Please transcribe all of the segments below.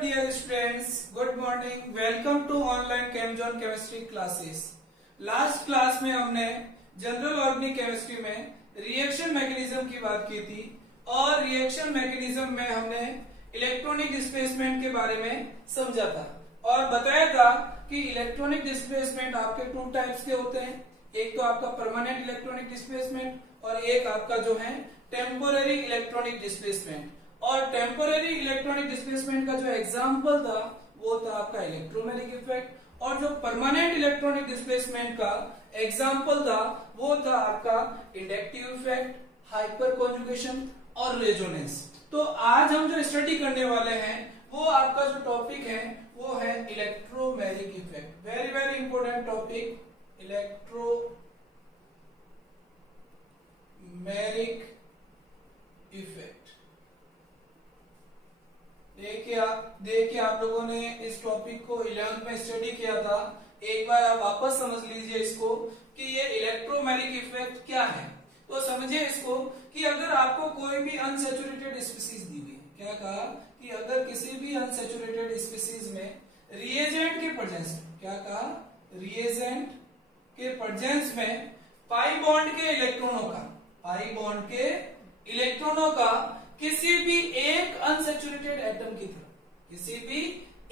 dear students, good morning. Welcome to online ChemZone chemistry classes. Last class में हमने general organic chemistry में reaction mechanism की बात की थी और रिएक्शन मैकेनिज्म में हमने इलेक्ट्रॉनिक डिस्प्लेसमेंट के बारे में समझा था और बताया था कि इलेक्ट्रॉनिक डिस्प्लेसमेंट आपके टू टाइप्स के होते हैं। एक तो आपका परमानेंट इलेक्ट्रॉनिक डिस्प्लेसमेंट और एक आपका जो है टेम्पोररी इलेक्ट्रॉनिक डिस्प्लेसमेंट। और टेम्पोररी इलेक्ट्रॉनिक डिस्प्लेसमेंट का जो एग्जांपल था वो था आपका इलेक्ट्रोमैग्नेटिक इफेक्ट और जो परमानेंट इलेक्ट्रॉनिक डिस्प्लेसमेंट का एग्जांपल था वो था आपका इंडक्टिव इफेक्ट, हाइपर कॉन्जुगेशन और रेजोनेंस। तो आज हम जो स्टडी करने वाले हैं वो आपका जो टॉपिक है वो है electromagnetic effect. Very very important topic, electromagnetic effect. देखिए आप लोगों ने इस टॉपिक को 11th में स्टडी किया था। एक बार आप वापस समझ लीजिए इसको कि ये इलेक्ट्रोमैग्नेटिक इफेक्ट क्या है। तो समझिए इसको कि अगर आपको कोई भी अनसैचुरेटेड स्पीसीज दी हुई है, क्या कहा कि अगर किसी भी अनसैचुरेटेड स्पीसीज में रिएजेंट के प्रेजेंस में, क्या कहा, रिएजेंट के प्रेजेंस में पाई बॉन्ड के इलेक्ट्रॉनों का किसी भी एक अनसैचुरेटेड एटम की तरफ, किसी भी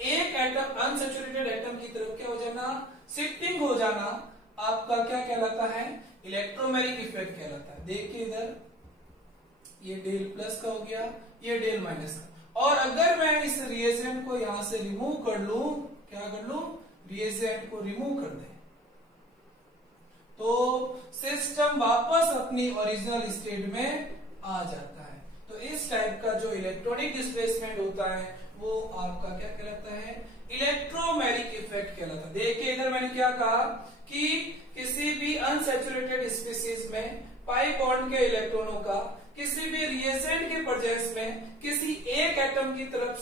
एक अनसैचुरेटेड एटम की तरफ क्या हो जाना, शिफ्टिंग हो जाना, आपका क्या कहलाता है, इलेक्ट्रोमैग्नेटिक इफेक्ट कहलाता है। देखिए इधर ये डेल प्लस का हो गया, ये डेल माइनस का। और अगर मैं इस रिएजेंट को यहां से रिमूव कर लूं, क्या कर लूं, रिएजेंट को रिमूव कर दे तो सिस्टम वापस अपनी ओरिजिनल स्टेट में आ जाता है। तो इस टाइप का जो इलेक्ट्रॉनिक डिस्प्लेसमेंट होता है वो आपका क्या कहलाता है, इलेक्ट्रोमैग्नेटिक इफेक्ट कहलाता है। देखिए इधर मैंने क्या कहा कि किसी भी अनसैचुरेटेड स्पीसीज में पाई बॉन्ड के इलेक्ट्रॉनों का किसी भी रिएजेंट के प्रेजेंस में किसी एक एटम की तरफ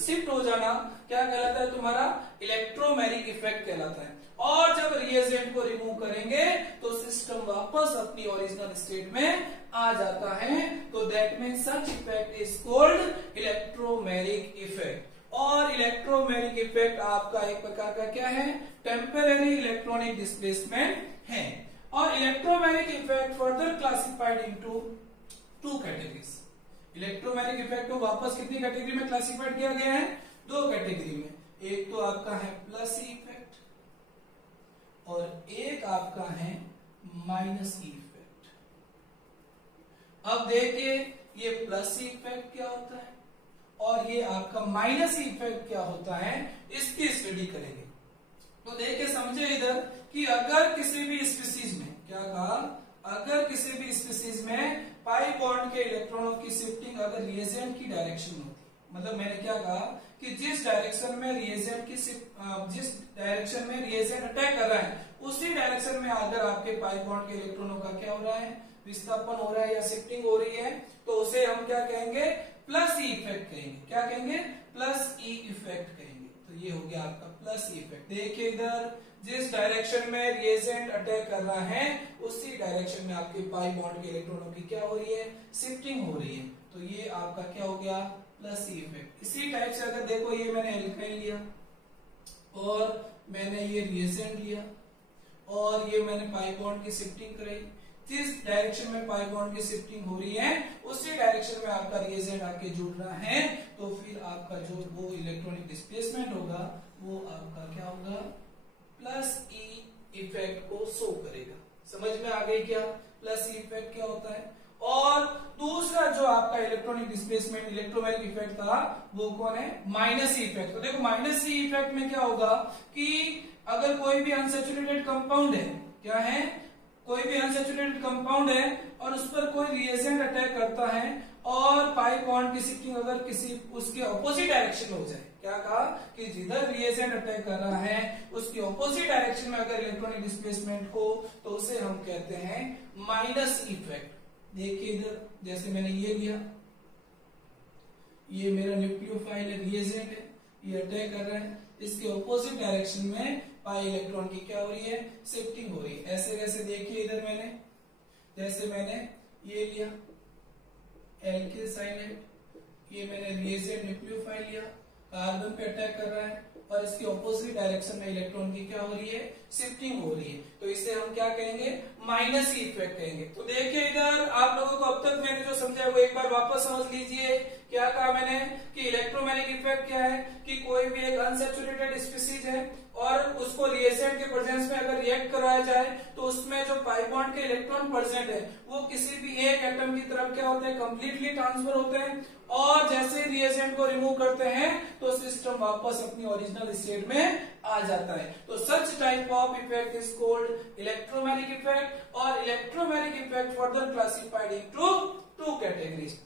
शिफ्ट हो जाना क्या कहलाता है, तुम्हारा इलेक्ट्रोमैग्नेटिक इफेक्ट कहलाता है। और जब रिएजेंट को रिमूव करेंगे तो सिस्टम वापस अपनी ओरिजिनल स्टेट में आ जाता है। तो that means such effect is called electromagnetic effect. और इलेक्ट्रोमैग्नेटिक इफेक्ट आपका एक प्रकार का क्या है, टेम्परेरी इलेक्ट्रॉनिक डिस्प्लेसमेंट है। और electromagnetic effect further classified into two categories. Electromagnetic effect को वापस कितनी कैटेगरी में क्लासिफाइड किया गया है, दो कैटेगरी में। एक तो आपका है प्लस ई इफेक्ट और एक आपका है माइनस ई इफेक्ट। अब देखिए ये प्लस ई इफेक्ट क्या होता है और ये आपका माइनस ई इफेक्ट क्या होता है, इसकी स्टडी करेंगे। तो देखिए समझे इधर कि अगर किसी भी स्पीसीज में, क्या कहा, अगर किसी भी स्पीसीज में पाई बॉन्ड के इलेक्ट्रॉनों की शिफ्टिंग अगर रिएजेंट की डायरेक्शन में होती, मतलब मैंने क्या कहा कि जिस डायरेक्शन में रिएजेंट अटैक कर रहा है उसी डायरेक्शन में अगर आपके पाई बॉन्ड के इलेक्ट्रॉनों का क्या हो रहा है, विस्थापन हो रहा है या शिफ्टिंग हो रही है, तो उसे हम क्या कहेंगे, प्लस ई इफेक्ट कहेंगे। क्या कहेंगे, प्लस ई इफेक्ट कहेंगे। तो ये हो गया आपका प्लस ई इफेक्ट। देखिए इधर जिस डायरेक्शन में रिएजेंट अटैक कर रहा है उसी डायरेक्शन में आपके पाई बॉन्ड के इलेक्ट्रॉनों की क्या हो रही है, शिफ्टिंग हो रही है। तो ये आपका क्या हो गया, प्लस ई इफेक्ट। इसी टाइप से अगर देखो ये मैंने एल्काइल लिया और मैंने ये रिएजेंट लिया और ये मैंने पाई बॉन्ड की शिफ्टिंग कराई, जिस डायरेक्शन में पाई बॉन्ड की शिफ्टिंग हो रही है उसी डायरेक्शन में आपका रिएजेंट आके जुड़ रहा है, तो फिर आपका जो वो इलेक्ट्रॉनिक डिस्प्लेसमेंट होगा वो आपका क्या होगा, प्लस ई इफेक्ट को शो करेगा। समझ में आ गई क्या, प्लस ई इफेक्ट क्या होता है। और दूसरा जो आपका इलेक्ट्रॉनिक डिस्प्लेसमेंट इलेक्ट्रोमैग्नेटिक इफेक्ट था वो कौन है, माइनस ई इफेक्ट। तो देखो माइनस ई इफेक्ट में क्या होगा कि अगर कोई भी अनसैचुरेटेड कंपाउंड है, क्या है, कोई भी अनसैचुरेटेड कंपाउंड है और उस पर कोई रिएजेंट अटैक करता है और पाई बॉन्ड की शिफ्टिंग अगर किसी उसके ऑपोजिट डायरेक्शन में हो जाए, क्या कहा कि जिधर रिएजेंट अटैक कर रहा है उसकी ऑपोजिट डायरेक्शन में अगर इलेक्ट्रॉनिक डिस्प्लेसमेंट हो तो उसे हम कहते हैं माइनस इफेक्ट। देखिए इधर जैसे मैंने ये लिया, ये मेरा न्यूक्लियोफाइल है, रिएजेंट है, ये अटैक कर रहा है, इसके ऑपोजिट डायरेक्शन में पाई इलेक्ट्रॉन की क्या हो रही है, शिफ्टिंग हो रही है। ऐसे कैसे, देखिए इधर मैंने जैसे मैंने ये लिया एल्किल साइनेट, ये मैंने रिएजेंट न्यूक्लियोफाइल लिया कार्बन पे अटैक कर रहा है और इसके ऑपोजिट डायरेक्शन में इलेक्ट्रॉन की क्या हो रही है, शिफ्टिंग हो रही है, तो इसे हम क्या कहेंगे, माइनस ई इफेक्ट कहेंगे। तो देखिए इधर आप लोगों को अब तक मैंने जो समझाया वो एक बार वापस समझ लीजिए। क्या कहा मैंने कि इलेक्ट्रोमैग्नेटिक इफेक्ट क्या है कि कोई भी एक अनसैचुरेटेड स्पीसीज है और उसको रिएजेंट के प्रेजेंस में अगर रिएक्ट कराया जाए तो उसमें जो पाई बॉन्ड के इलेक्ट्रॉन प्रेजेंट है वो किसी भी एक एटम की तरफ क्या होते हैं, कंप्लीटली ट्रांसफर होते हैं, और जैसे ही रिएजेंट को रिमूव करते हैं तो सिस्टम वापस अपनी ओरिजिनल स्टेट में आ जाता है। तो such type of effect is called electromagnetic effect, और electromagnetic effect further classified into two categories.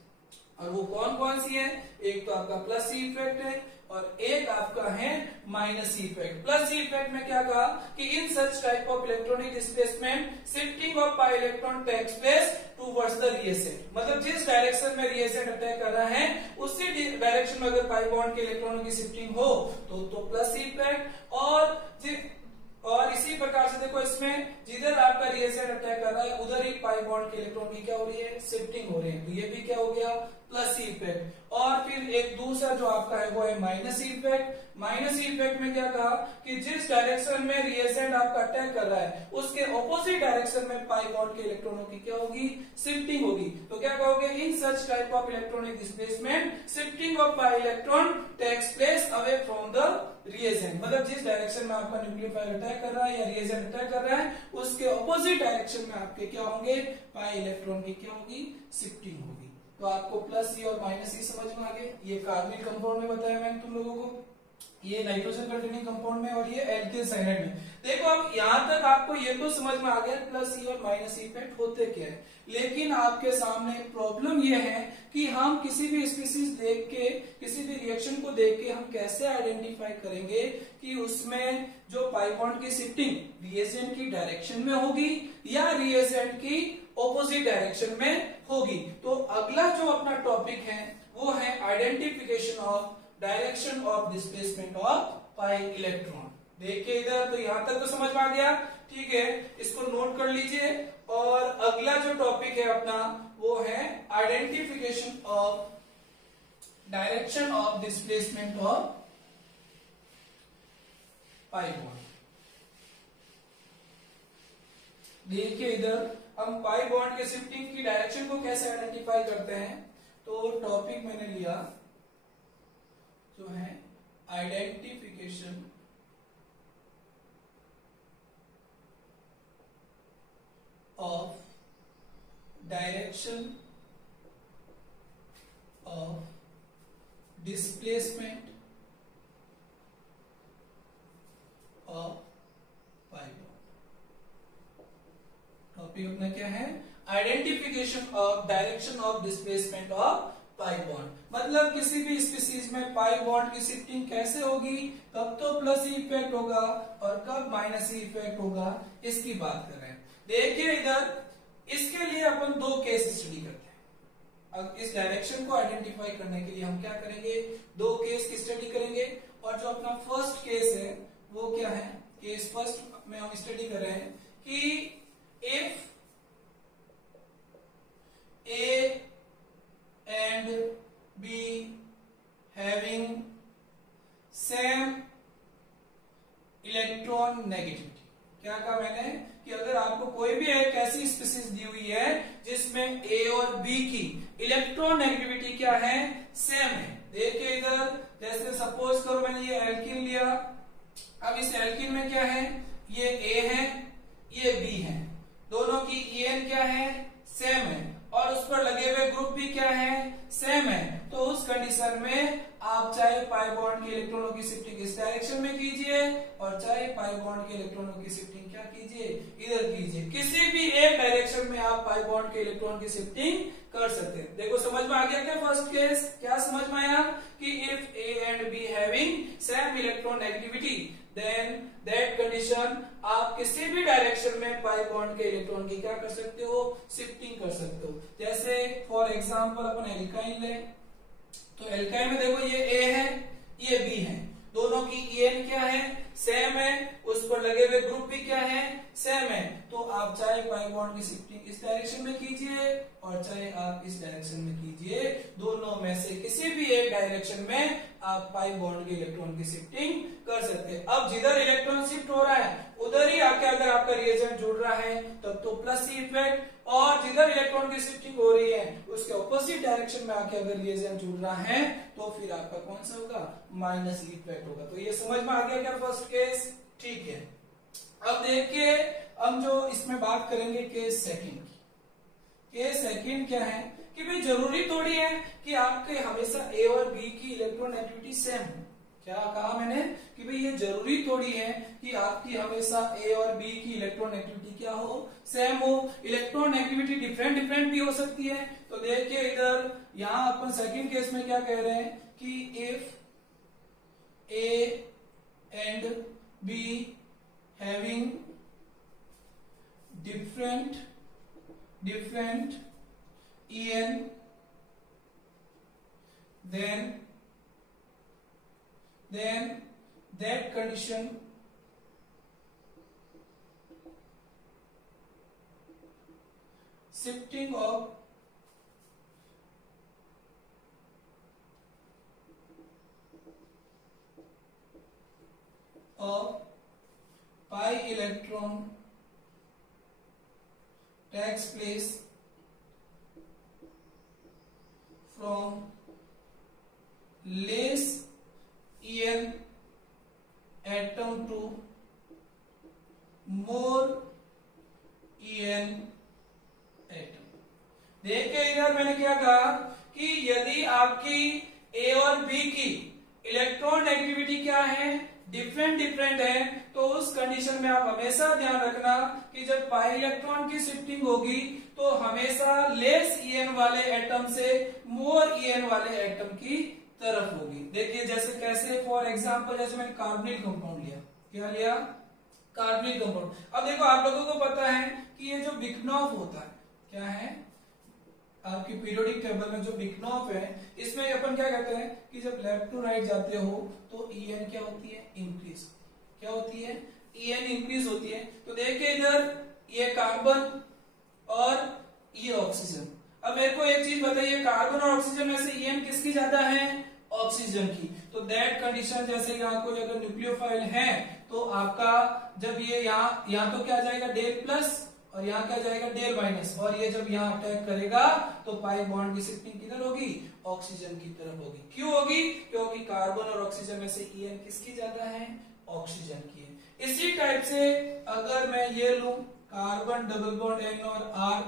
और वो कौन कौन सी है, एक तो आपका प्लस ई इफेक्ट है और एक आपका है minus E effect. Plus E effect में क्या कहा कि in such type of electronic displacement shifting of pi electron takes place towards the reagent, मतलब जिस डायरेक्शन में रिएजेंट अटैक कर रहा है उसी डायरेक्शन में अगर पाई बॉन्ड के इलेक्ट्रॉनों की शिफ्टिंग हो तो प्लस ई इफेक्ट। और इसी प्रकार से देखो इसमें जिधर आपका रिएजेंट अटैक कर रहा है उधर ही पाई बॉन्ड के इलेक्ट्रॉन की क्या हो रही है, शिफ्टिंग हो रही है, तो ये भी क्या हो गया, प्लस ई इफेक्ट। और फिर एक दूसरा जो आपका है वो है minus E effect. Minus E effect में क्या कहा कि जिस डायरेक्शन में रिएजेंट आपका अटैक कर रहा है उसके ऑपोजिट डायरेक्शन में पाई बॉन्ड के इलेक्ट्रॉनों की क्या होगी, शिफ्टिंग होगी। तो क्या कहोगे, in such type of electronic displacement shifting of pi electron takes place away from the reagent, मतलब जिस डायरेक्शन में आपका न्यूक्लियोफाइल अटैक कर रहा है या रिएजेंट अटैक कर रहा है उसके ऑपोजिट डायरेक्शन में आपके क्या होंगे, पाई इलेक्ट्रॉन की क्या होगी, शिफ्टिंग होगी। तो आपको प्लस ई और माइनस ई समझ में आ गए। ये कार्बनिक कंपाउंड में बताया मैंने तुम लोगों को, ये नाइट्रोजन कंटेनिंग कंपाउंड में और ये एल्किल साइनाइड में। देखो अब यहां तक आपको ये तो समझ में आ गया प्लस ई और माइनस ई इफेक्ट होते क्या है, लेकिन आपके सामने प्रॉब्लम ये है कि हम किसी भी स्पीसीज देख के, किसी भी रिएक्शन को देख के हम कैसे आइडेंटिफाई करेंगे कि उसमें जो पाई बॉन्ड की शिफ्टिंग रिएजेंट की डायरेक्शन में होगी या रिएजेंट की ऑपोजिट डायरेक्शन में होगी। तो अगला जो अपना टॉपिक है वो है identification of direction of displacement of pi electron. देखिए इधर तो यहां तक तो समझ में आ गया, ठीक है, इसको नोट कर लीजिए। और अगला जो टॉपिक है अपना वो है identification of direction of displacement of pi bond. देखिए इधर हम पाई बॉन्ड के शिफ्टिंग की डायरेक्शन को कैसे आइडेंटिफाई करते हैं। तो टॉपिक मैंने लिया जो है identification of direction of displacement of pi bond. Topic अपना क्या है, identification of direction of displacement of pi bond, मतलब किसी भी स्पीसीज में पाई बॉन्ड की शिफ्टिंग कैसे होगी, तब तो प्लस ई इफेक्ट होगा और कब माइनस ई इफेक्ट होगा, इसकी बात कर रहे हैं। देखिए इधर इसके लिए अपन दो केस स्टडी करते हैं। अब इस डायरेक्शन को आइडेंटिफाई करने के लिए हम क्या करेंगे, दो केस की स्टडी करेंगे। और जो अपना फर्स्ट केस है वो क्या है, केस फर्स्ट में हम स्टडी कर रहे हैं कि if A and B having same electron negativity। क्या कहा मैंने कि अगर आपको कोई भी एक ऐसी स्पीसीज दी हुई है जिसमें A और B की इलेक्ट्रॉन नेगेटिविटी क्या है, सेम है। देखिए इधर जैसे सपोज करो मैंने ये एल्किन लिया, अब इस एल्किन में क्या है, ये A है ये B है, दोनों की EN क्या है, सेम है, और उस पर लगे हुए ग्रुप भी क्या है, सेम है। तो उस कंडीशन में आप चाहे पाई बॉन्ड के इलेक्ट्रॉनों की शिफ्टिंग इस डायरेक्शन में कीजिए और चाहे पाई बॉन्ड के इलेक्ट्रॉनों की शिफ्टिंग क्या कीजिए, इधर कीजिए, किसी भी एक डायरेक्शन में आप पाई बॉन्ड के इलेक्ट्रॉन की शिफ्टिंग कर सकते हैं। देखो समझ में आ गया क्या फर्स्ट केस, क्या समझ में आया कि if A and B having same electron negativity then that condition आप किसी भी डायरेक्शन में पाई बॉन्ड के इलेक्ट्रॉन की क्या कर सकते हो, शिफ्टिंग कर सकते हो। जैसे फॉर एग्जांपल अपन एल्काइन ले, तो एल्काइन में देखो ये ए है ये बी है, दोनों की EN क्या है, सेम है, उस पर लगे हुए ग्रुप भी क्या है, सेम है। तो आप चाहे पाई बॉन्ड की शिफ्टिंग इस डायरेक्शन में कीजिए और चाहे आप इस डायरेक्शन में कीजिए, दोनों में से किसी भी एक डायरेक्शन में आप पाई बॉन्ड के इलेक्ट्रॉन की शिफ्टिंग कर सकते हैं। अब जिधर इलेक्ट्रॉन शिफ्ट हो रहा है उधर ही आके अगर आपका रिएजेंट जुड़ रहा है तब तो प्लस सी इफेक्ट, और जिधर इलेक्ट्रॉन की शिफ्टिंग हो रही है उसके ऑपोजिट डायरेक्शन में आके अगर रिएजेंट जुड़ रहा है तो फिर आपका कौन सा होगा, माइनस इफेक्ट होगा। तो ये समझ में आ गया क्या फर्स्ट केस? ठीक है। अब देखिए हम जो इसमें बात करेंगे केस सेकंड की। केस सेकंड क्या है कि भाई जरूरी थोड़ी है कि आपके हमेशा ए और बी की इलेक्ट्रोनेगेटिविटी सेम हो। क्या कहा मैंने कि भाई ये जरूरी थोड़ी है कि आपकी हमेशा ए और बी की इलेक्ट्रोनेगेटिविटी क्या हो, सेम हो। इलेक्ट्रोनेगेटिविटी डिफरेंट डिफरेंट भी हो सकती है। तो देखिए इधर यहां अपन सेकंड केस में क्या कह रहे हैं कि if A and B having different En, then that condition shifting of pi electron takes place from less En atom to more En atom। देखिए इधर मैंने क्या कहा कि यदि आपकी ए और बी की इलेक्ट्रॉन नेगेटिविटी क्या है, डिफरेंट डिफरेंट है, तो उस कंडीशन में आप हमेशा ध्यान रखना कि जब पाई इलेक्ट्रॉन की शिफ्टिंग होगी तो हमेशा लेस ईएन वाले एटम से मोर ईएन वाले एटम की तरफ होगी। देखिए जैसे कैसे, फॉर एग्जांपल जैसे मैंने कार्बोनिल कंपाउंड लिया, क्या लिया, कार्बोनिल कंपाउंड। अब देखो आप लोगों को पता है कि ये जो बिकनॉफ होता है, क्या है आपकी पीरियोडिक टेबल में जो बिकनॉफ है, इसमें अपन क्या कहते हैं कि जब लेफ्ट टू राइट जाते हो तो ईएन क्या होती है, इंक्रीज। क्या होती है, ईएन इंक्रीज होती है। तो देखिए इधर ये कार्बन और ये ऑक्सीजन। अब मेरे को एक चीज बताइए, कार्बन और ऑक्सीजन में से ईएन किसकी ज्यादा है, ऑक्सीजन की। तो दैट कंडीशन जैसे यहाँ कोई अगर न्यूक्लियोफाइल है तो आपका जब ये यहाँ तो क्या जाएगा डेल प्लस और यहाँ क्या जाएगा डेल माइनस, और ये जब यहाँ अटैक करेगा तो पाई बॉन्ड की शिफ्टिंग किधर होगी, ऑक्सीजन की तरफ होगी। क्यों होगी, क्योंकि कार्बन और ऑक्सीजन में से ईएन किसकी ज्यादा है, ऑक्सीजन की है। इसी टाइप से अगर मैं ये लूं कार्बन डबल बॉन्ड एन और आर,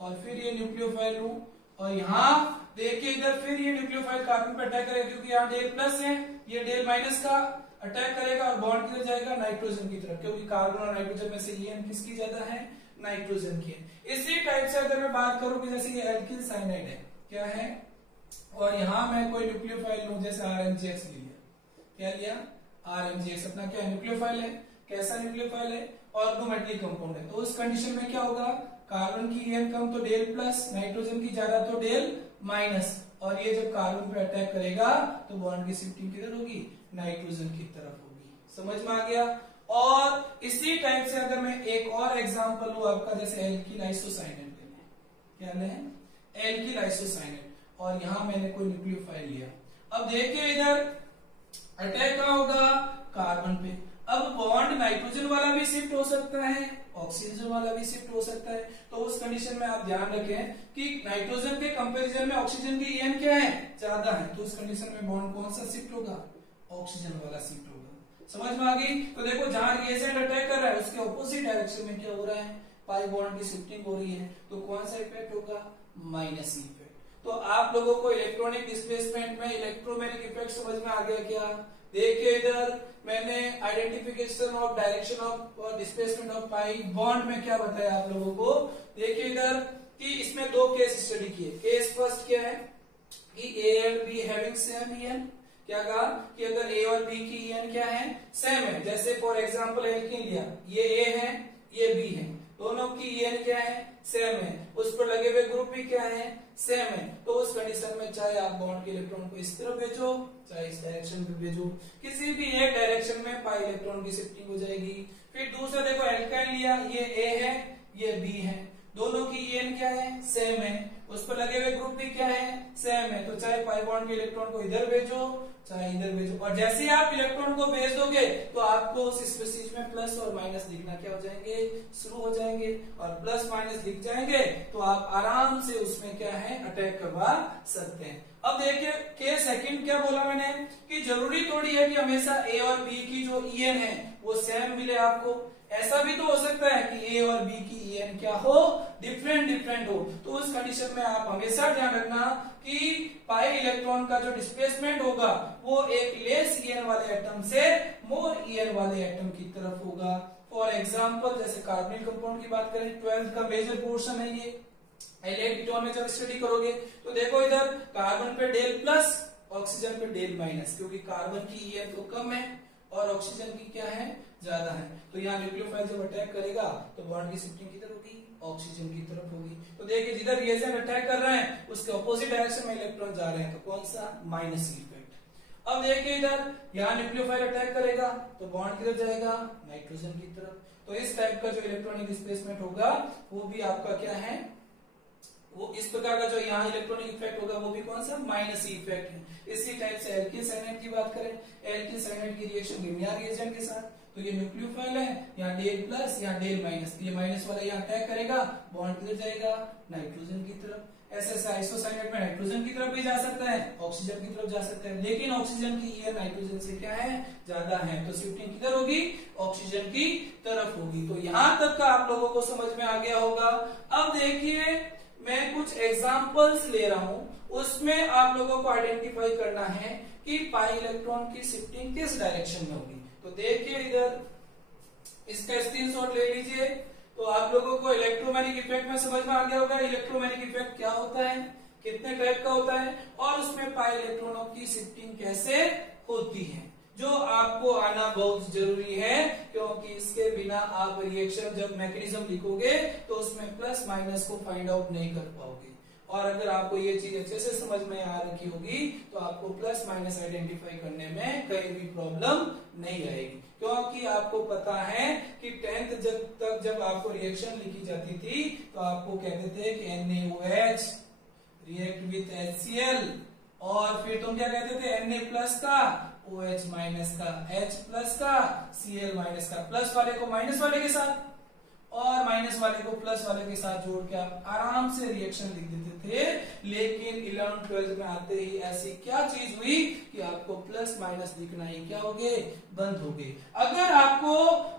और फिर ये न्यूक्लियोफाइल लूं, और यहाँ देखिए इधर फिर ये न्यूक्लियोफाइल कार्बन पे अटैक करेगा क्योंकि यहाँ डेल प्लस है, ये डेल माइनस का अटैक करेगा और बॉन्ड किधर जाएगा, नाइट्रोजन की तरफ, क्योंकि कार्बन और नाइट्रोजन में से ईएन किसकी ज्यादा है, नाइट्रोजन की है। इसी टाइप से अगर मैं बात करूं कि जैसे ये एल्किल साइनाइड है, क्या है, और यहां मैं कोई न्यूक्लियोफाइल लूं जैसे आरएमजीएक्स लिया, क्या लिया, आरएमजीएक्स अपना क्या न्यूक्लियोफाइल है, कैसा न्यूक्लियोफाइल है, ऑर्गोमेटलिक कंपाउंड है। तो उस कंडीशन में क्या होगा, कार्बन की ईएन कम तो डेल प्लस, नाइट्रोजन की ज्यादा तो डेल माइनस, और ये जब कार्बन पे अटैक करेगा तो बॉन्ड की शिफ्टिंग किधर होगी, नाइट्रोजन की तरफ होगी। समझ में आ गया। और इसी टाइप से अगर मैं एक और एग्जांपल लूं आपका, जैसे एल्किल आइसोसाइनेट लें, क्या लें, एल्किल आइसोसाइनेट, और यहां मैंने कोई न्यूक्लियोफाइल लिया। अब देखिए इधर अटैक कहां होगा, कार्बन पे। अब बॉन्ड नाइट्रोजन वाला भी शिफ्ट हो सकता है, ऑक्सीजन वाला भी शिफ्ट हो सकता है। तो उस कंडीशन में आप ध्यान रखें कि नाइट्रोजन के कंपैरिजन में ऑक्सीजन की ईएन क्या है, ज्यादा है। तो उस कंडीशन में बॉन्ड कौन सा शिफ्ट होगा, ऑक्सीजन वाला शिफ्ट होगा। समझ में आ गई। तो देखो जहां रिएजेंट अटैक कर रहा है उसके ऑपोजिट डायरेक्शन में क्या हो रहा है, पाई बॉन्ड की शिफ्टिंग हो रही है। तो कौन सा इफेक्ट होगा, माइनस इफेक्ट। तो आप लोगों को इलेक्ट्रॉनिक डिस्प्लेसमेंट में इलेक्ट्रोमैग्नेटिक इफेक्ट समझ में आ गया क्या। देखिए इधर मैंने identification of direction of displacement of pi bond में क्या बताया आप लोगों को। देखिए इधर कि इसमें दो केस स्टडी किए। केस फर्स्ट क्या है कि A and B having same EN. क्या कहा कि अगर ए और बी की ईएन क्या है, सेम है। जैसे फॉर एग्जांपल एल्कीन लिया, ये ए है ये बी है, दोनों की ईएन क्या है, सेम है। उस पर लगे हुए ग्रुप भी क्या है, सेम है। तो उस कंडीशन में चाहे आप बॉन्ड के इलेक्ट्रॉन को इस तरफ भेजो चाहे इस डायरेक्शन में भेजो, किसी भी एक डायरेक्शन में पाई इलेक्ट्रॉन की शिफ्टिंग हो जाएगी। फिर दूसरा देखो एल्काइन लिया, ये ए है ये बी है, दोनों की EN क्या है, सेम है, उस पर लगे हुए ग्रुप भी क्या है, सेम है। तो चाहे पाई बॉन्ड के इलेक्ट्रॉन को इधर भेजो चाहे इधर भेजो, और जैसे ही आप इलेक्ट्रॉन को भेज दोगे तो आपको उस स्पीशीज में प्लस और माइनस दिखना क्या हो जाएंगे, शुरू हो जाएंगे, और प्लस माइनस दिख जाएंगे तो आप आराम से उसमें क्या है, अटैक करवा सकते हैं। अब देखिए के सेकंड क्या बोला मैंने कि जरूरी थोड़ी है कि हमेशा ए और बी की जो EN है वो सेम मिले आपको, ऐसा भी तो हो सकता है कि ए और बी की EN क्या हो, डिफरेंट हो। तो उस कंडीशन में आप हमेशा ध्यान रखना कि पाई इलेक्ट्रॉन का जो डिस्प्लेसमेंट होगा वो एक लेस EN वाले एटम से मोर EN वाले एटम की तरफ होगा। फॉर एग्जाम्पल जैसे कार्बनिक कंपाउंड की बात करें, 12th का मेजर पोर्शन है ये, इलेक्ट्रॉन में जब स्टडी करोगे तो देखो इधर कार्बन पे डेल प्लस, ऑक्सीजन पे डेल माइनस, क्योंकि कार्बन की EN तो कम है और ऑक्सीजन की क्या है, ज्यादा है। तो यहाँ न्यूक्लियोफाइल जब अटैक करेगा तो बॉन्ड की शिफ्टिंग किधर होगी, ऑक्सीजन की तरफ होगी। तो देखिए जिधर रिएजेंट अटैक कर रहे हैं उसके ऑपोजिट डायरेक्शन में इलेक्ट्रॉन जा रहे हैं, तो कौन सा, माइनस इफेक्ट। अब देखिए इधर यहाँ न्यूक्लियोफाइल अटैक करेगा तो बॉन्ड किधर जाएगा, नाइट्रोजन की तरफ। तो इस टाइप का जो इलेक्ट्रॉनिक डिस्प्लेसमेंट होगा वो भी आपका क्या है, वो इस प्रकार का जो यहाँ इलेक्ट्रॉनिक इफेक्ट होगा वो भी कौन सा, माइनस इफेक्ट है। इसी टाइप से एल्किल साइनाइड की बात करें, एल्किल साइनाइड की रिएक्शन गिमिया रिएजेंट के साथ, तो ये न्यूक्लियोफाइल है, यहाँ डेल प्लस यहाँ डेल माइनस, ये माइनस वाला यहाँ अटैक करेगा, बॉन्ड किधर जाएगा, नाइट्रोजन की तरफ। ऐसे आइसोसाइनाइड में नाइट्रोजन की तरफ भी जा सकता है, ऑक्सीजन की तरफ जा सकता है, लेकिन ऑक्सीजन की EN नाइट्रोजन से क्या है, ज्यादा है, तो शिफ्टिंग किधर होगी, ऑक्सीजन की तरफ होगी। तो यहाँ तक का आप लोगों को समझ में आ गया होगा। अब देखिए मैं कुछ एग्जाम्पल्स ले रहा हूं, उसमें आप लोगों को आइडेंटिफाई करना है कि पाई इलेक्ट्रॉन की शिफ्टिंग किस डायरेक्शन में होगी। तो देखिए इधर इसका स्क्रीनशॉट ले लीजिए, तो आप लोगों को इलेक्ट्रोमैग्नेटिक इफेक्ट में समझ में आ गया होगा इलेक्ट्रोमैग्नेटिक इफेक्ट क्या होता है, कितने टाइप का होता है, और उसमें पाई इलेक्ट्रॉनों की शिफ्टिंग कैसे होती है, जो आपको आना बहुत जरूरी है, क्योंकि इसके बिना आप रिएक्शन जब मैकेनिज्म लिखोगे तो उसमें प्लस माइनस को फाइंड आउट नहीं कर पाओगे। और अगर आपको ये चीज अच्छे से समझ में आ रखी होगी तो आपको प्लस माइनस आइडेंटिफाई करने में कहीं भी प्रॉब्लम नहीं आएगी, क्योंकि आपको पता है कि 10th जब आपको रिएक्शन लिखी जाती थी तो आपको कहते थे कि NaOH रिएक्ट विथ HCl, और फिर तुम क्या कहते थे, Na प्लस का OH माइनस का, H प्लस का Cl माइनस का, प्लस वाले को माइनस वाले के साथ और माइनस वाले को प्लस वाले के साथ जोड़ के आप आराम से रिएक्शन लिख देते थे। लेकिन 11th 12th में आते ही ऐसी क्या चीज हुई कि आपको प्लस माइनस दिखना ही क्या हो गए, बंद हो गए। अगर आपको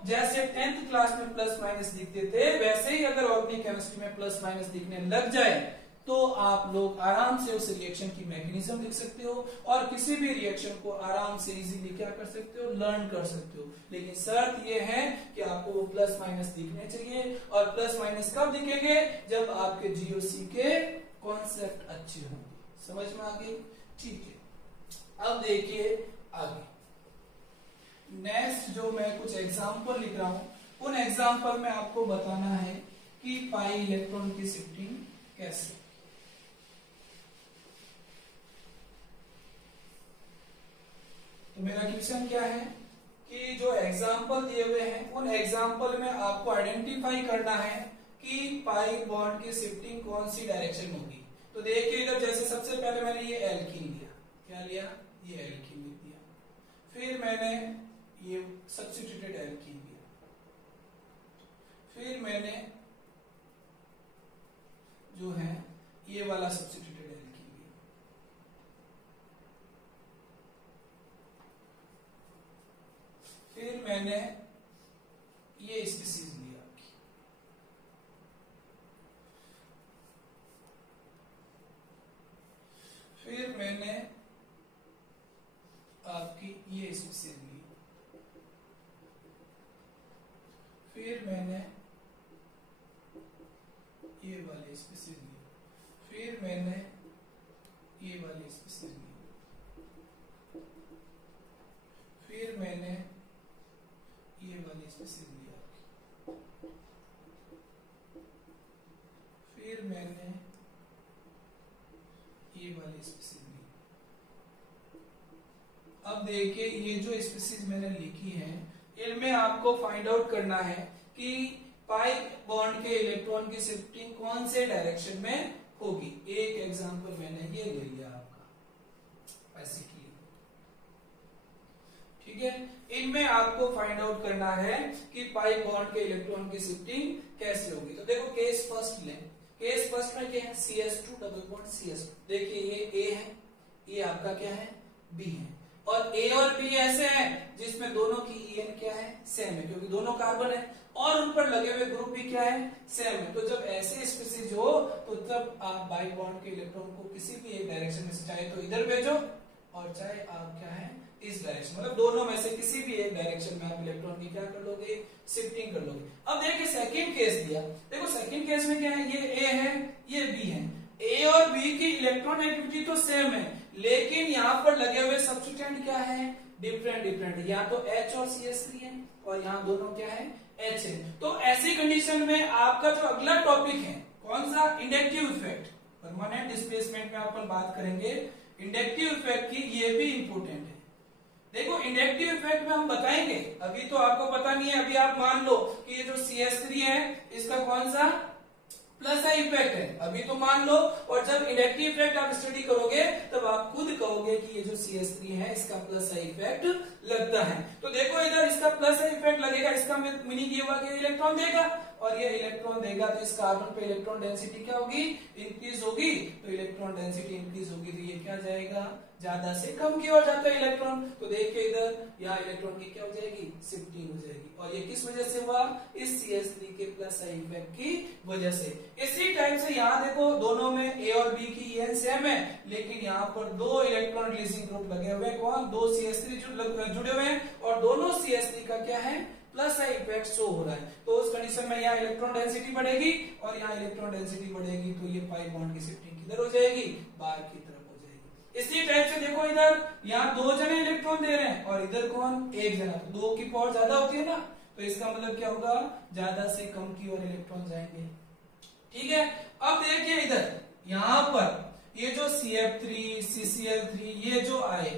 जैसे 10th क्लास में प्लस माइनस दिखते थे वैसे ही अगर ऑर्गेनिक केमिस्ट्री में प्लस माइनस दिखने लग जाए तो आप लोग आराम से उस रिएक्शन की मैकेनिज्म लिख सकते हो और किसी भी रिएक्शन को आराम से इजीली क्या कर सकते हो, लर्न कर सकते हो। लेकिन शर्त ये है कि आपको वो प्लस माइनस दिखने चाहिए, और प्लस माइनस कब दिखेंगे, जब आपके जीओसी के कॉन्सेप्ट अच्छे होंगे। समझ में आ गई, ठीक है। अब देखिए आगे नेक्स्ट जो मैं कुछ एग्जाम्पल लिख रहा हूं, उन एग्जाम्पल में आपको बताना है कि पाई इलेक्ट्रॉन की शिफ्टिंग कैसे। तो मेरा क्वेश्चन क्या है कि जो एग्जाम्पल दिए हुए हैं उन एग्जाम्पल में आपको आइडेंटिफाई करना है कि पाई बॉन्ड की शिफ्टिंग कौन सी डायरेक्शन में होगी। तो देखिए इधर जैसे सबसे पहले मैंने ये एल्कीन लिया, क्या लिया, ये एल्कीन लिख दिया, फिर मैंने ये सब्स्टिट्यूटेड एल्कीन लिया, फिर मैंने जो है ये वाला सब्स्टिट्यूटेड एल्कीन लिया, फिर मैंने ये स्पीशीज लिया, फिर मैंने आपकी ये स्पीशीज ली, फिर मैंने ये वाली स्पीशीज ली, फिर मैंने ये वाली स्पीशीज ली, फिर मैंने ये वाली स्पीशीज लिया, फिर मैंने ये वाली स्पीशीज ली। अब देखिए ये जो स्पीशीज मैंने लिखी है इनमें आपको फाइंड आउट करना है कि पाई बॉन्ड के इलेक्ट्रॉन की शिफ्टिंग कौन से डायरेक्शन में होगी। एक एग्जांपल मैंने ये ले लिया आपका ऐसे की, ठीक है। इनमें आपको फाइंड आउट करना है कि पाई बॉन्ड के इलेक्ट्रॉन की शिफ्टिंग कैसे होगी। तो देखो केस फर्स्ट लें। केस फर्स्ट में क्या है, CS2 डबल बॉन्ड CS2। देखिए ये A है, ये आपका क्या है B है, और A और B ऐसे हैं जिसमें दोनों की EN क्या है, सेम है, क्योंकि दोनों कार्बन है और उन पर लगे हुए ग्रुप भी क्या है, सेम है। तो जब ऐसे स्पीशीज हो तो तब आप बाई बॉन्ड के इलेक्ट्रॉन को किसी भी एक डायरेक्शन में से चाहे तो इधर भेजो और चाहे आप क्या है इस डायरेक्शन, मतलब दोनों में से किसी भी एक डायरेक्शन में आप इलेक्ट्रॉन की क्या कर लोगे, शिफ्टिंग कर लोगे। अब देखिए सेकंड केस दिया, देखो सेकंड केस में क्या है, ये A है ये B है, A और B की इलेक्ट्रॉन एक्टिविटी तो सेम है, लेकिन यहाँ पर लगे हुए सब्स्टिट्यूएंट क्या है, डिफरेंट डिफरेंट, यहाँ तो H और CS3 है और यहाँ दोनों क्या है H है। तो ऐसी कंडीशन में आपका जो अगला टॉपिक है कौन सा, इंडक्टिव इफेक्ट। परमानेंट डिस्प्लेसमेंट में अपन बात करेंगे इंडक्टिव इफेक्ट की, ये भी इंपोर्टेंट है। देखो इंडक्टिव इफेक्ट में हम बताएंगे, अभी तो आपको पता नहीं है। अभी आप मान लो कि ये जो CS3 है इसका कौन सा प्लस आई इफेक्ट है, अभी तो मान लो, और जब इलेक्ट्रिक इफेक्ट आप स्टडी करोगे तब आप खुद कहोगे कि ये जो CS3 है इसका प्लस आई इफेक्ट लगता है। तो देखो इधर इसका प्लस आई इफेक्ट लगेगा, इसका मीनिंग ये हुआ कि इलेक्ट्रॉन देगा, और ये इलेक्ट्रॉन देगा तो इस कार्बन पे इलेक्ट्रॉन डेंसिटी क्या होगी, इंक्रीज होगी। तो इलेक्ट्रॉन डेंसिटी इंक्रीज होगी तो ये क्या जाएगा, ज्यादा से कम की ओर जाता है इलेक्ट्रॉन। तो देखिए इधर यहाँ इलेक्ट्रॉन की क्या हो जाएगी, शिफ्टिंग हो जाएगी, और ये किस वजह से हुआ, इस CS3 के प्लस आई इफेक्ट की वजह से। इसी टाइप से यहाँ देखो दोनों में A और B की EN सेम है, लेकिन यहाँ पर दो इलेक्ट्रॉन रिलीजिंग ग्रुप लगे हुए हैं, कौन, दो CS3 जुड़े हुए हैं, और दोनों CS3 का क्या है, प्लस आई इफेक्ट शो हो रहा है। तो उस कंडीशन में यहाँ इलेक्ट्रॉन डेंसिटी बढ़ेगी और यहाँ इलेक्ट्रॉन डेंसिटी बढ़ेगी, तो ये पाई बॉन्ड की शिफ्टिंग किधर हो जाएगी, बाहर की तरफ हो जाएगी। इसी टाइप से देखो इधर यहाँ दो जने इलेक्ट्रॉन दे रहे हैं और इधर कौन, एक जना, तो दो की पावर ज्यादा होती है ना, तो इसका मतलब क्या होगा, ज्यादा से कम की ओर इलेक्ट्रॉन जाएंगे, ठीक है। अब देखिए इधर यहाँ पर ये जो CF3 CCl3 ये जो आए,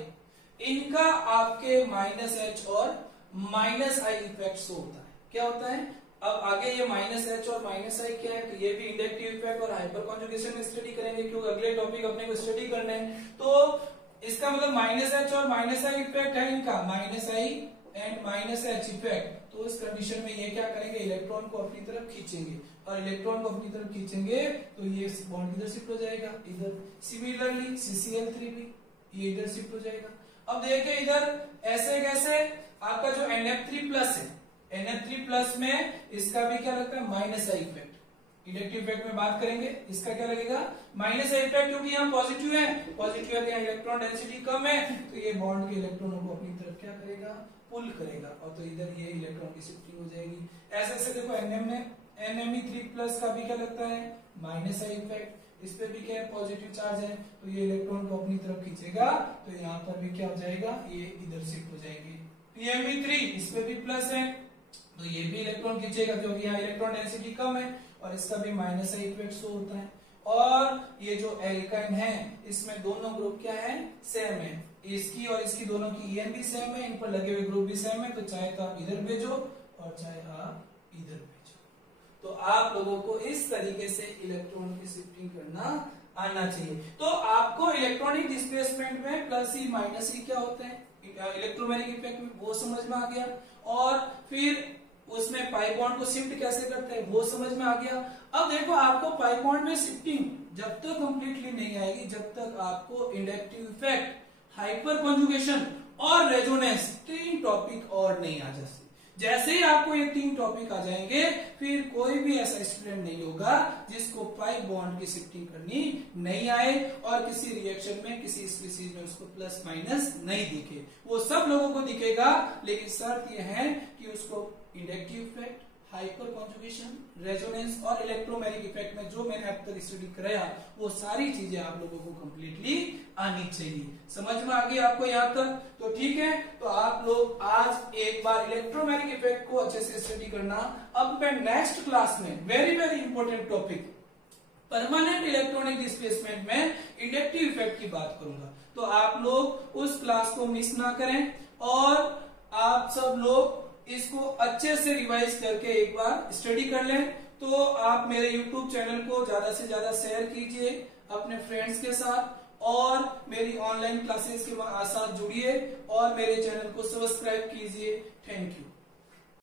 इनका आपके -H और -I इफेक्ट शो होता है। क्या होता है, अब आगे ये -H और -I क्या है, तो ये भी इंडक्टिव इफेक्ट और हाइपर कॉन्जुगेशन में स्टडी करेंगे, क्योंकि अगले टॉपिक अपने को स्टडी करने हैं। तो इसका मतलब -H और -I इफेक्ट है इनका, -I एंड -H इफेक्ट। तो इस कंडीशन में ये क्या करेंगे, इलेक्ट्रॉन को अपनी तरफ खींचेंगे, और इलेक्ट्रॉन को अपनी तरफ खींचेंगे तो ये बॉन्ड इधर शिफ्ट हो जाएगा, इधर सिमिलरली CCl3 भी ये इधर शिफ्ट हो जाएगा। अब देखिए इधर ऐसे कैसे, आपका जो NF3 प्लस है, NF3 प्लस में इसका भी क्या लगता है, -I इफेक्ट। इंडक्टिव इफेक्ट में बात करेंगे, इसका क्या लगेगा, -I इफेक्ट, क्योंकि यहाँ पॉजिटिव है, पॉजिटिव है, यहाँ इलेक्ट्रॉन डेंसिटी कम है, तो ये बॉन्ड के इलेक्ट्रॉनों को अपनी तरफ क्या करेगा, पुल करेगा, और तो इधर ये इलेक्ट्रॉन की शिफ्टिंग हो जाएगी। ऐसे ऐसे देखो NMe3 प्लस का भी क्या लगता है, -I इफेक्ट, इस पे भी क्या है, पॉजिटिव चार्ज है, तो ये इलेक्ट्रॉन को अपनी तरफ खींचेगा, तो यहाँ पर भी क्या हो जाएगा, ये इधर शिफ्ट हो जाएंगे। PMe3 इस पे भी प्लस है, तो ये भी इलेक्ट्रॉन खींचेगा, क्योंकि यहाँ इलेक्ट्रॉन डेंसिटी कम है, और इसका भी -I इफेक्ट शो होता है। और ये जो एल्काइन है इसमें दोनों ग्रुप क्या है, सेम है, इसकी और इसकी दोनों की EN भी सेम है, इन पर लगे हुए ग्रुप भी सेम है, तो चाहे तो आप इधर भेजो और चाहे आप इधर भेजो। तो आप लोगों को इस तरीके से इलेक्ट्रॉन की शिफ्टिंग करना आना चाहिए। तो आपको इलेक्ट्रॉनिक डिस्प्लेसमेंट में +E -E क्या होते हैं, इलेक्ट्रोमैग्नेटिक इफेक्ट में, वो समझ में आ गया, और फिर उसमें पाई बॉन्ड को शिफ्ट कैसे करते हैं वो समझ में आ गया। अब देखो आपको पाई बॉन्ड में शिफ्टिंग जब तक कंप्लीटली नहीं आएगी, जब तक आपको इंडक्टिव इफेक्ट, हाइपर कॉन्जुगेशन और रेजोनेंस 3 टॉपिक और नहीं आ जाते। जैसे ही आपको ये 3 टॉपिक आ जाएंगे, फिर कोई भी ऐसा स्टूडेंट नहीं होगा जिसको पाई बॉन्ड की शिफ्टिंग करनी नहीं आए और किसी रिएक्शन में, किसी स्पीशीज में उसको प्लस माइनस नहीं दिखे। वो सब लोगों को दिखेगा, लेकिन शर्त यह है कि उसको inductive effect, hyper conjugation, resonance और इलेक्ट्रोमैग्नेटिक इफेक्ट में जो मैंने अब तक स्टडी कराया वो सारी चीजें आप लोगों को कंप्लीटली आनी चाहिए। समझ में आ गई आपको यहाँ तक? तो ठीक है, तो आप लोग आज एक बार इलेक्ट्रोमैग्नेटिक इफेक्ट को अच्छे से स्टडी करना। अब मैं नेक्स्ट क्लास में very very important topic permanent electronic displacement में इंडक्टिव इफेक्ट की बात करूंगा। तो आप लोग उस क्लास को मिस ना करें और आप सब लोग इसको अच्छे से रिवाइज करके एक बार स्टडी कर लें। तो आप मेरे YouTube चैनल को ज्यादा से ज्यादा शेयर कीजिए अपने फ्रेंड्स के साथ और मेरी ऑनलाइन क्लासेस के साथ जुड़िए और मेरे चैनल को सब्सक्राइब कीजिए। Thank you.